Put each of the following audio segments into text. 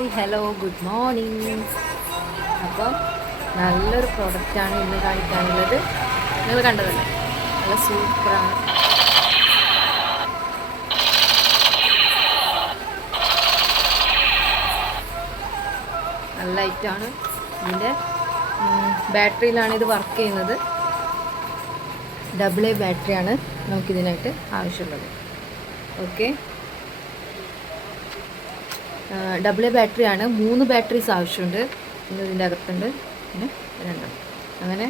Hi hello good morning. അപ്പം നല്ലൊരു പ്രൊഡക്റ്റാണ് ഇന്ന് കാണിക്കാനുള്ളത്. നിങ്ങൾ കണ്ടതല്ലേ, നല്ല സൂപ്പറാണ്. നല്ല ലൈറ്റാണ്. ഇതിൻ്റെ ബാറ്ററിയിലാണ് ഇത് വർക്ക് ചെയ്യുന്നത്. AA ബാറ്ററിയാണ് നമുക്കിതിനായിട്ട് ആവശ്യമുള്ളത്. ഓക്കെ, AA ബാറ്ററിയാണ്. 3 ബാറ്ററീസ് ആവശ്യമുണ്ട്. ഇതിൻ്റെ അകത്തുണ്ട്, പിന്നെ 2, അങ്ങനെ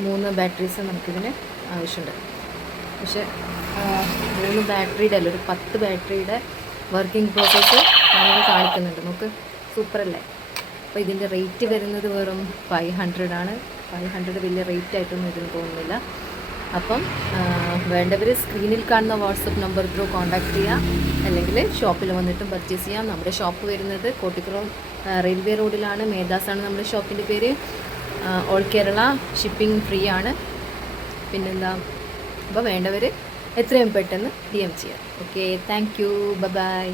3 ബാറ്ററീസ് നമുക്കിതിന് ആവശ്യമുണ്ട്. പക്ഷേ 3 ബാറ്ററിയുടെ അല്ല, ഒരു 10 ബാറ്ററിയുടെ വർക്കിംഗ് പ്രോസസ്സ് നമുക്ക് കാണിക്കുന്നുണ്ട്. നമുക്ക് സൂപ്പറല്ലേ. അപ്പോൾ ഇതിൻ്റെ റേറ്റ് വരുന്നത് വെറും 500 ആണ്. 500 വലിയ റേറ്റ് ആയിട്ടൊന്നും ഇതിന് തോന്നുന്നില്ല. അപ്പം വേണ്ടവർ സ്ക്രീനിൽ കാണുന്ന വാട്സപ്പ് നമ്പർ ത്രൂ കോൺടാക്റ്റ് ചെയ്യാം, അല്ലെങ്കിൽ ഷോപ്പിൽ വന്നിട്ടും പർച്ചേസ് ചെയ്യാം. നമ്മുടെ ഷോപ്പ് വരുന്നത് കോട്ടിക്കുളം റെയിൽവേ റോഡിലാണ്. മേദാസാണ് നമ്മുടെ ഷോപ്പിൻ്റെ പേര്. ഓൾ കേരള ഷിപ്പിംഗ് ഫ്രീ ആണ്. പിന്നെന്താ, അപ്പോൾ വേണ്ടവർ എത്രയും പെട്ടെന്ന് DM ചെയ്യാം. Okay, thank you, by.